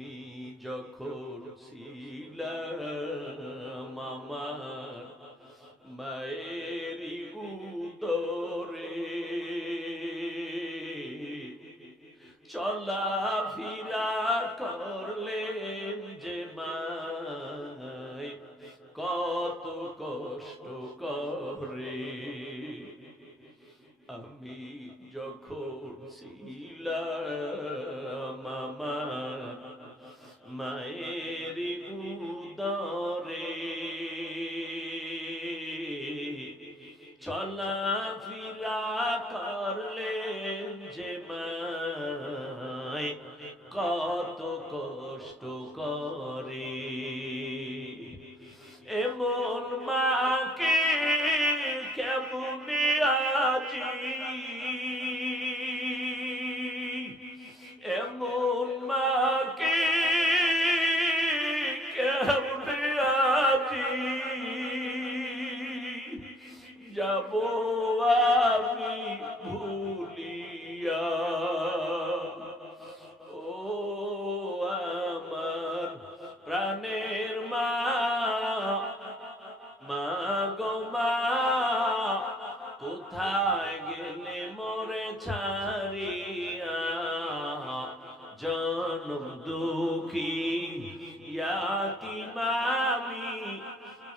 আমি যখন ছিলাম আমার মায়েরি উদরে চলা চলা ফিরা করলেন যে মায়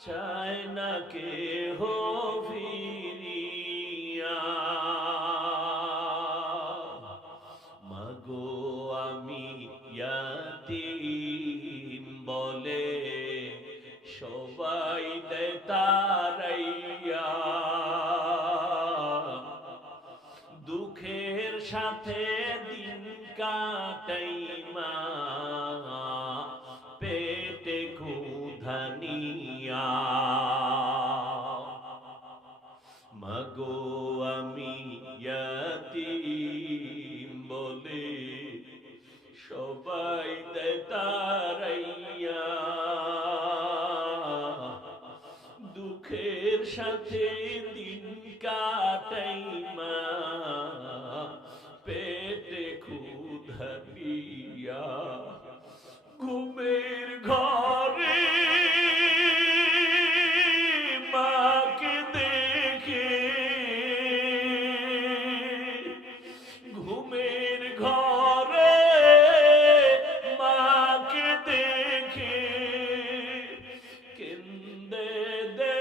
চায় না কে মাগো আমি ইয়াতিম বলে সবাই দেয় তারাইয়া। দুঃখের সাথে দিন কাটাই সাথে দিন কাটাই মা। পেটে ক্ষুধারিয়া ঘুমের ঘরে মাকে দেখে ঘুমের ঘরে মাকে দেখে বুকু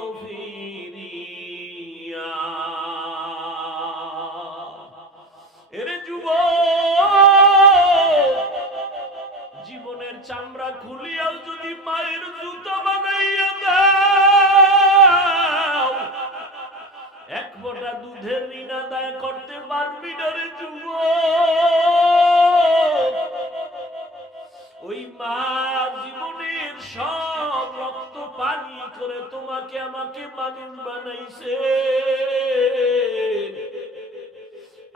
চামড়া খুলিয়াও যদি মায়ের জুতা বানাইয়া দাও, এক ফোঁটা দুধের ঋণ আদায় করতে পারবি না রে যুব ওই মা জীবনের সব রক্ত পানি করে তোমাকে আমাকে মানুষ বানাইছে।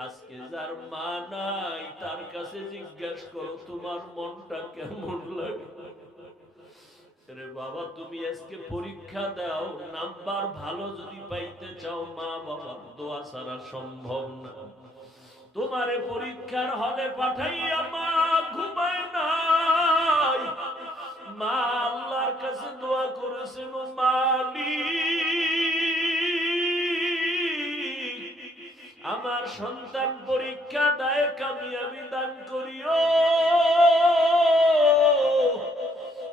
আজকে যার মা নাই তার কাছে জিজ্ঞাস করো তোমার মনটা কেমন লাগে বাবা তুমি আজকে পরীক্ষা দাও নাম্বার ভালো যদি পাইতে চাও মা বাবা দোয়া ছাড়া সম্ভব না তোমারে পরীক্ষার হলে পাঠাইয়া মা ঘুমায় নাই মা আল্লাহর কাছে দোয়া করেছেন ও মালিক সন্তান পরীক্ষা দেয় কামিয়াবি দান করিও।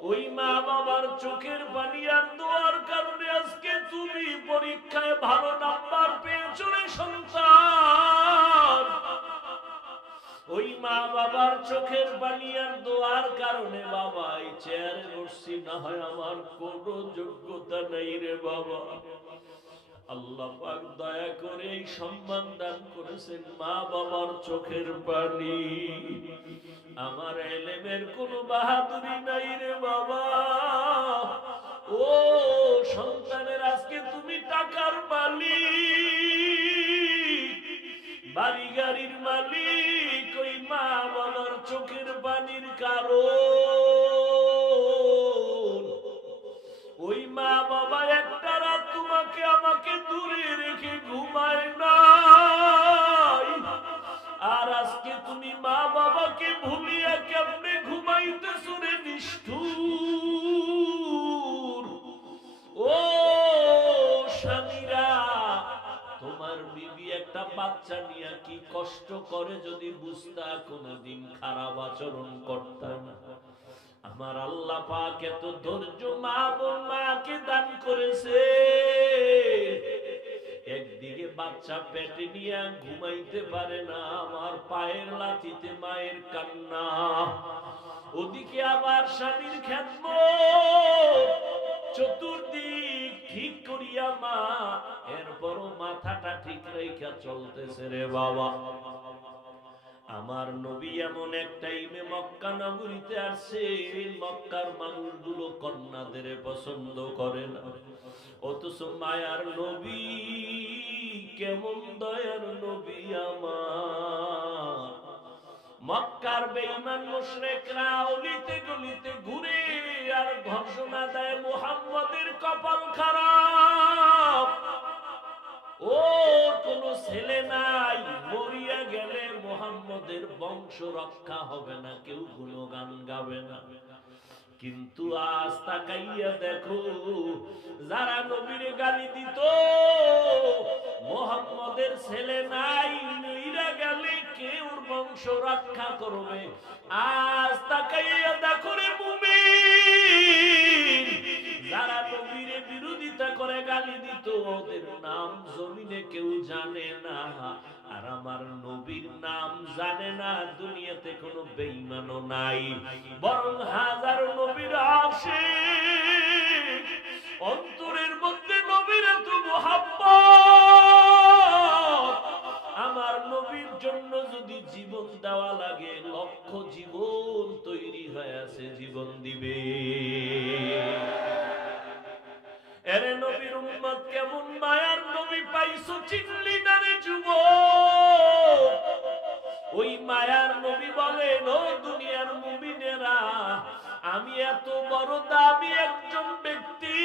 ওই মা বাবার চোখের পানি আর দোয়ার কারণে আজকে তুমি পরীক্ষায় ভালো নাম্বার পেয়েছ রে সন্তান। ওই মা বাবার চোখের পানি আর দোয়ার কারণে বাবা, এই চেয়ারে বসছি, না হয় আমার কোনো যোগ্যতা নেই রে বাবা। আল্লাহ পাক দয়া করে এই সম্মান দান করেছেন মা বাবার চোখের পানি। আমার এলেমের কোনো বাহাদুরি নাই রে বাবা। ও সন্তান বাচ্চা নিয়ে কি কষ্ট করে যদি বুঝতা কোনদিন খারাপ আচরণ করতাম আমার আল্লাহ পাক এত ধৈর্য মা বোন মাকে দান করেছে। একদিকে বাচ্চা পেটে নিয়ে ঘুমাইতে পারে না, আমার পায়ের লাথিতে মায়ের কান্না। ওদিকে আবার স্বামীর খ্যাতম চলতেছে রে বাবা। আমার নবী এমন এক টাইমে মক্কা নগরীতে আসছে মক্কার মানুষগুলো কন্যাদের পছন্দ করে না। অথচ মায়ার নবী, কেমন দয়ার নবী আমার। মক্কার বেঈমান মুশরিকরা অলিতে গলিতে ঘুরে আর ঘোষণা দেয় মুহাম্মদের কপাল খারাপ। মরিয়া কিন্তু আজ তাকাইয়া দেখো, যারা নবীর গালি দিত, মোহাম্মদের ছেলে নাই নইরা গেলে কেউ বংশ রক্ষা করবে? আজ তাকাইয়া দেখো জমিনে কেউ জানে না, আর আমার নবীর নাম জানে না, দুনিয়াতে কোনো বেঈমানও নাই। বরং হাজার নবীর আসে অন্তরের ও দুনিয়ার মুমিনেরা? আমি এত বড় দামি একজন ব্যক্তি।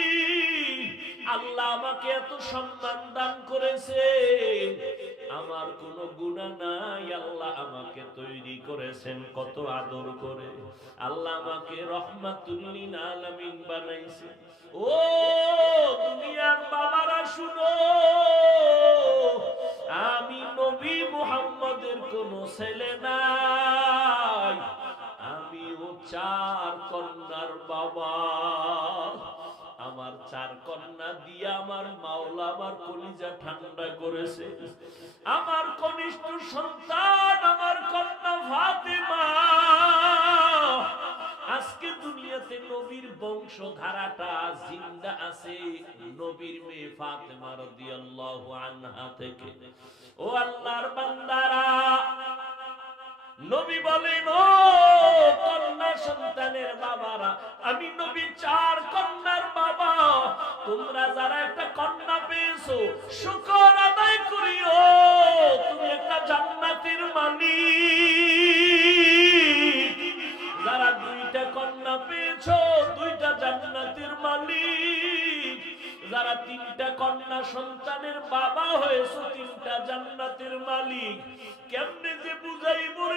আল্লাহ আমাকে এত সম্মান দান করেছে। আমার কোনো গুণা নাই, আল্লাহ আমাকে তৈরি করেছেন কত আদর করে। আল্লাহ আমাকে রহমাতুল্লিন আলামিন বানাইছে। ও দুনিয়ার বাবারা, শুনো। আমি নবী মুহাম্মদের কোন ছেলে ও চার কন্যার বাবা। আমার চার কন্যা দিয়ে আমার মাওলা আমার কলিজা ঠান্ডা করেছে। আমার কনিষ্ঠ সন্তান, আমার কন্যা ফাতেমা। আজকে দুনিয়াতে নবীর বংশধারাটা জিন্দা আছে। নবীর মেয়ে ফাতেমা রাদিয়াল্লাহু আনহা থেকে। ও আল্লাহর বান্দারা নবী বলেন ও কন্যা সন্তানের বাবারা, আমি নবী চার কন্যার বাবা। তোমরা যারা একটা কন্যা পেয়েছ, শুকর আদায় করিও। তুমি একটা জান্নাতের মালিক। যারা দুইটা কন্যা পেয়েছ, দুইটা জান্নাতের মালিক। যারা তিনটা কন্যা সন্তানের বাবা হয়েছো, তিনটা জান্নাতের মালিক। কেমনে যে বুঝাই রে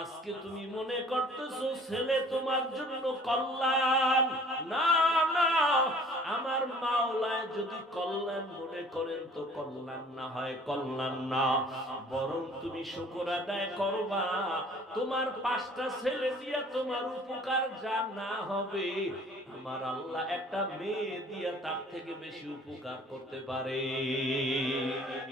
আজকে তুমি মনে করতেছো ছেলে তোমার জন্য কল্যাণ? না না। আমার মাওলায় যদি কল্যাণ মনে করেন তো কল্যাণ না হয় কল্যাণ না। বরং তুমি শুকর আদায় করবা। তোমার পাঁচটা ছেলে দিয়া তোমার উপকার যা না হবে, আমার আল্লাহ একটা মেয়ে দিয়া তার থেকে বেশি উপকার করতে পারে।